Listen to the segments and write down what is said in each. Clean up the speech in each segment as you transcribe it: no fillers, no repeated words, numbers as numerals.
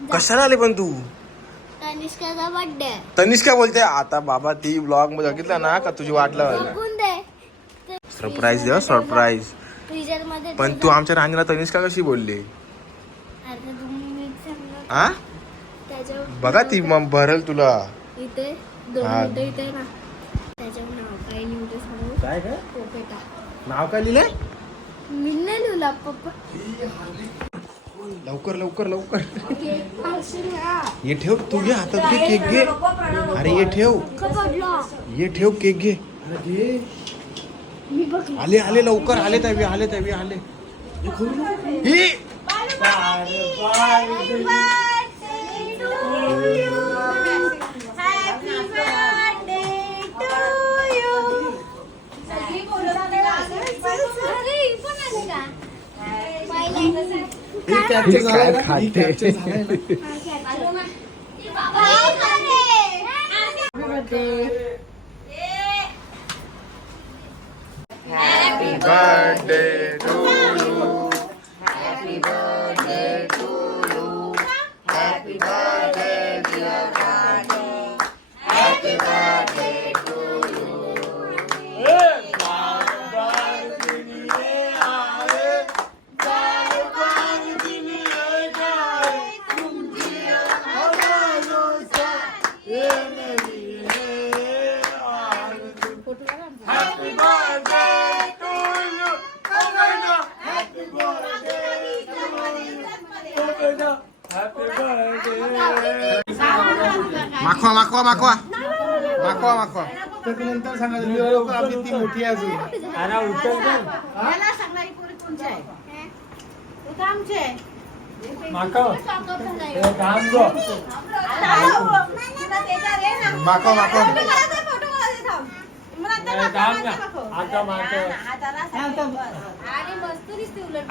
कशाला आले पण तू? तनिष्काचा बर्थडे. तनिष्का बोलते आता बाबा, ती ब्लॉग मध्ये बघितलं ना का तुझी वाट लावायला. सरप्राईज दे, सरप्राईज. फ्रीजर मध्ये. पण तू आमच्या रांगेला तनिष्का कशी बोलली? आता तुम्ही मीठ सांगा. हा त्याच्यावर बघा ती मग भरल तुला. इथे 2 हा. मिनिटं इथे ना. त्याच्यावर नाव काय लिहून सांगू? काय काय पोपेटा. नाव काय लिहिलंय? मी नाही लिहिला पप्पा. लवकर लवकर लवकर औषध हा. ये ठेव, तू घे हातात, घे केक घे. अरे ये ठेव, पडला. ये ठेव केक घे. मी बघ. आले आले लवकर आले त्यावे, आले त्यावे आले. ही काय खाते? Happy birthday to you. Happy birthday to you. Happy birthday dear Rani. Happy birthday to you. Happy birthday to you. Happy birthday to you. Happy birthday. माखवा माखवा माखवा माखवा माखवा. नंतर सांगा लोक आपली ती मोठी आहे अजून. याला सांगणारी पोरी कोणची आहे? ते तर आमची आहे. माखवा माखव, माखवा. आणि मस्त दिसते उलट.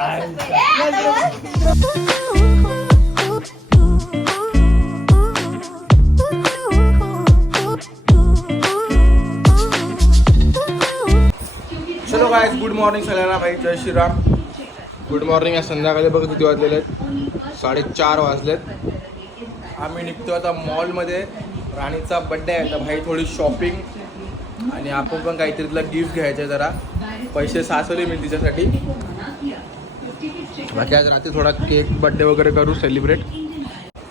चलो गाइस, गुड मॉर्निंग सगळ्यांना. भाई जय श्रीराम. Good morning. या संध्याकाळी बघा किती वाजलेले आहेत, 4:30 वाजलेत. आम्ही निघतो आता मॉलमध्ये. राणीचा बड्डे आहे तर भाई थोडी शॉपिंग आणि आपण पण काहीतरी तिला गिफ्ट घ्यायचं आहे. जरा पैसे साचवले मी तिच्यासाठी. बाकी आज रात्री थोडा केक बड्डे वगैरे करू सेलिब्रेट.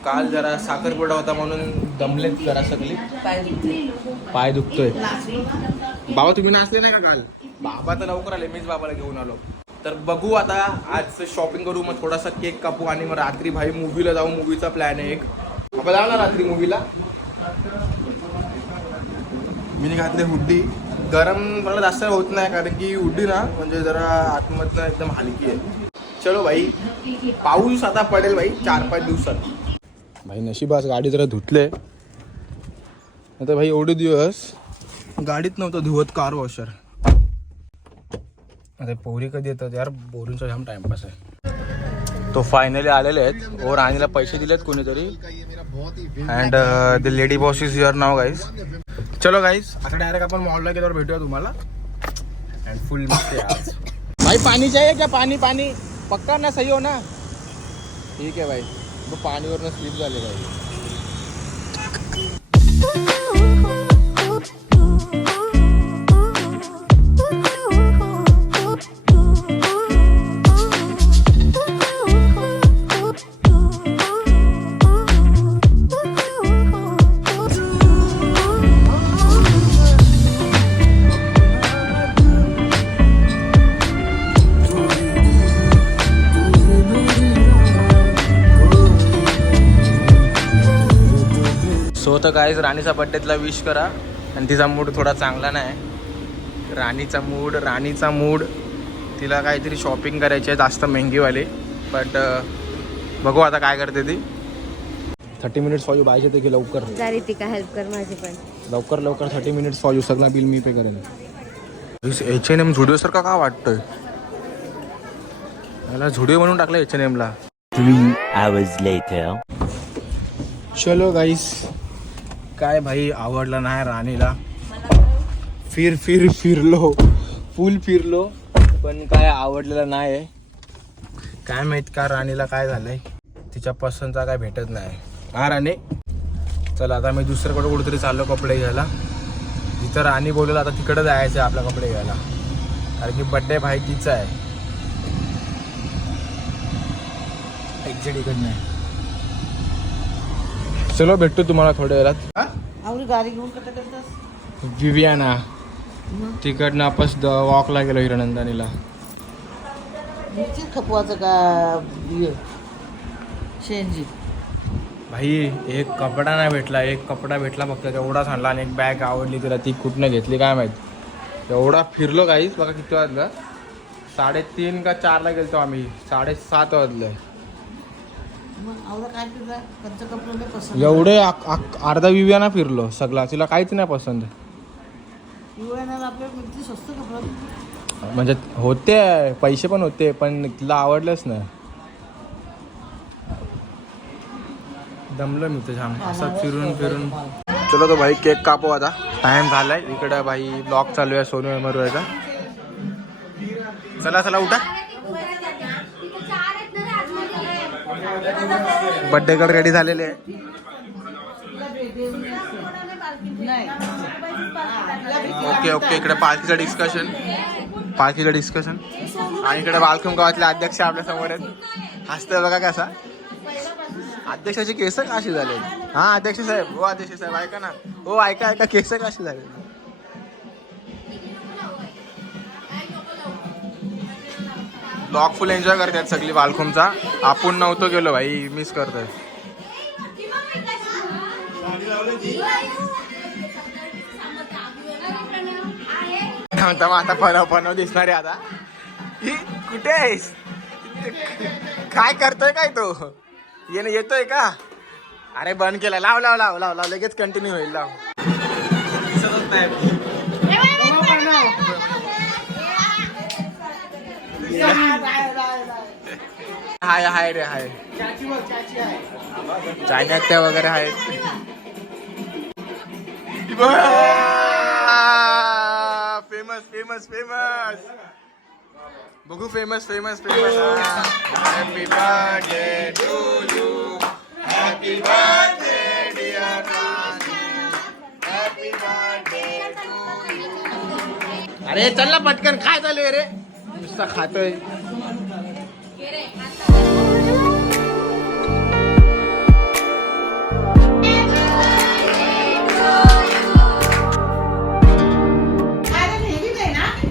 काल जरा साखरपुडा होता म्हणून दमलेत जरा सगळी. पाय दुखतोय. बाबा तुम्ही नाचले नाही का काल? बाबा तर लवकर आले, मीच बाबाला घेऊन आलो. तर बघू आता, आज शॉपिंग करू, मग थोडासा केक कापू आणि मग रात्री भाई मूवीला जाऊ. मूवीचा प्लॅन आहे एक. आपण जाऊ ना रात्री मूवीला. मी घातले हुड्डी. गरम मला जास्त होत नाही कारण की हुड्डी ना म्हणजे जरा आतमधनं एकदम हलकी आहे. चलो भाई, पाऊस आता पडेल भाई 4-5 दिवसात. भाई नशिबास गाडी जरा धुतले. आता भाई एवढे दिवस गाडीत नव्हतं धुवत कार वॉशर. आता पोरी कधी येतात यार, बोरींचा जाम टाइमपास आहे. तो फायनली आलेले आहेत और राणीला पैसे दिलेत कोणीतरी. And the lady boss is here now guys. चलो गाईज, आता डायरेक्ट आपण मॉलला गेल्यावर भेटूया तुम्हाला. अँड फुल मस्त आज. भाई पाणी चाहिए क्या? पाणी पाणी पक्का ना, सही हो ना? ठीक आहे भाई. मग पाणीवरनं स्लिप झाले भाई. सो तर गाईज, राणीचा बड्डेतला विश करा. आणि तिचा मूड थोडा चांगला नाही. राणीचा मूड तिला काहीतरी शॉपिंग करायची आहे जास्त महंगीवाली. बट बघू आता काय करते ती. 30 मिनिट्स फॉर यू. बायचे ते की लवकर ती हेल्प कर माझी पण. लवकर 30 मिनिट्स फॉर यू. सगळं बिल मी पे करेन. H&M झुडिओसारखा का वाटतोय मला? झुडिओ म्हणून टाकलं H&Mला. 3 hours later. चलो गाईस, काय भाई आवडलं नाही राणीला. फिरलो फुल फिरलो पण काय आवडलेलं नाही. काय माहित का राणीला काय झालंय. तिच्या पसंतचा काय भेटत नाही हा राणी. चला आता मी दुसऱ्याकडे कुठेतरी चाललो कपडे घ्यायला. जिथं राणी बोलवलं आता तिकडं जायचं आहे आपला कपडे घ्यायला, कारण की बड्डे भाई तिचा आहे. एक्झॅक्ट इकडनं. चलो भेटतो तुम्हाला थोड्या वेळात. आवडी गाडी घेऊन कसं करतास? विवियाना तिकडनं आपस वॉकला गेलो हिरानंदानीला. मिरची खपवायचं का शेंजी? भाई एक कपडा नाही भेटला, एक कपडा भेटला फक्त तेवढाच आणला आणि एक बॅग आवडली तिला, ती कुठनं घेतली काय माहित. एवढा फिरलो काहीच बघा. किती वाजलं? 3:30 का 4ला गेलो आम्ही. 7:30 वाजलं. मग आवडा काय तुझा कंच कपडे नाही पसंत? एवढे अर्धा विवियाना फिरलो सगळा, तिला काहीच नाही पसंत. युवानाला आपल्या मिरची स्वस्त कपडा. म्हणजे होते पैसे पण होते पण तिला आवडलंच नाही. दमलो मी तर छान असं फिरून फिरून. चलो तो भाई केक कापू आता, टाइम झालाय. इकडे भाई ब्लॉग चालू आहे सोनू एमरचा. चला चला उठा. बर्थडे गर्ल रेडी झालेले आहे. Okay okay. इकडे पालखीचं डिस्कशन आणि इकडे बालकुम गावातले अध्यक्ष आपल्या समोर आहेत. हसते बघा कसा. अध्यक्षाचे केस कशी झाले? हा अध्यक्ष साहेब. हो अध्यक्ष साहेब ऐका ना. हो ऐका ऐका, केस कशी झाले? ब्लॉग फुल एन्जॉय करतात सगळी बालकुमचा. आपण नव्हतो गेलो भाई, मिस करतोय. आता बनव दिसणार आहे आता. कुठे आहेस? काय करतोय काय तो? येतोय का? अरे बंद केला. लाव लाव लाव लाव लाव लगेच कंटिन्यू होईल. लाव. हाय हाय रे हाय. चायनात्या वगैरे आहेत. Famous famous famous. बघू famous famous famous. Happy birthday to you. Happy birthday dear Rani. Happy birthday to you. अरे चल ना पटकन. काय चालू रे? नुसता खातोय.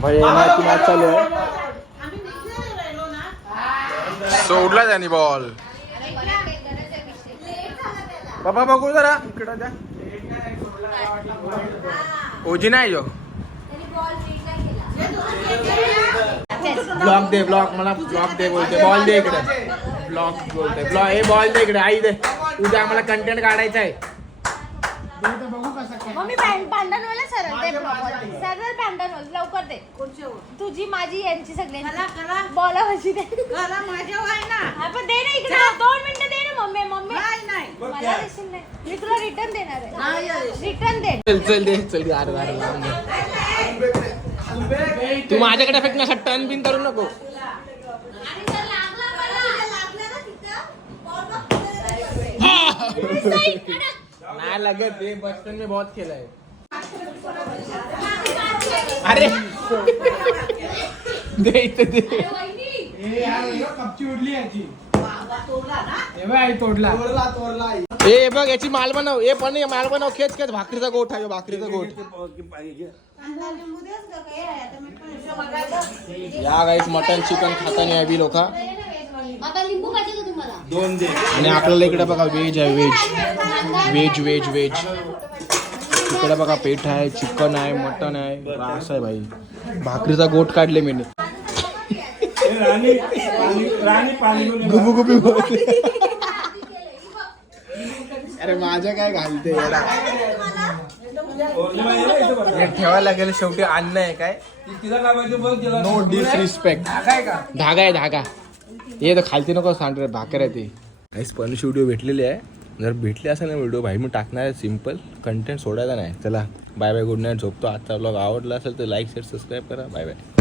भाई मॅच चालू आहे. सोडला त्याने बॉल. बाबा बघू जरा इकडं द्या. ओजी नाही जो. ब्लॉक दे. ब्लॉक मला ब्लॉक दे बोलते. बॉल दे इकडे. ब्लॉक बोलते. ब्लॉक हे बॉल दे इकडे. आई दे. उद्या आम्हाला कंटेंट काढायचा आहे. मम्मी भांडणवाला सरळ दे. सरळ भांडणवाल लवकर दे. तुझी माझी यांची सगळ्यांची बॉला हशी दे. माझ्या वाय ना. आपण दे ना इकडे. 2 मिनिटं दे ना मम्मी. मम्मी नाही मला देशील नाही. मी तुला रिटर्न देणार आहे. रिटर्न दे. चल चल दे. चल यार तू माझ्याकडे फेक ना. टर्न बिन करू नको. नहीं लगत. ये बचपन में बहुत खेला है. अरे दे इथे दे. कपची उडली याची. तोडला. ए बघ याची माल बनव. ए पण माल बनव. खेच खेच. भाकरीचा गोठ आहे. भाकरीचा गोठ. या गाईस मटन चिकन खाता नाही अभी लोक. लिंबू पाहिजे का तुम्हाला? आणि आपल्याला इकडे बघा व्हेज आहे. Veg veg veg. इकडे बघा पेठ आहे, चिकन आहे, मटन आहे, रास आहे भाई. भाकरीचा गोठ काढले मी. गुबू गुबी बोलते. अरे माझ्या काय घालते ठेवायला लागेल. शेवटी अन्न आहे काय. No disrespect. धागा आहे धागा. ये तर खालती नको सांग रे. भाकर आहे ती. काही स्पनिश व्हिडिओ भेटलेली आहे. जर भेटले असेल ना व्हिडिओ भाई मी टाकणार आहे. सिम्पल कंटेंट सोडायचा नाही. चला बाय बाय. Good night. झोपतो. आजचा ब्लॉग आवडला असेल तर लाईक शेअर सबस्क्राईब करा. Bye bye.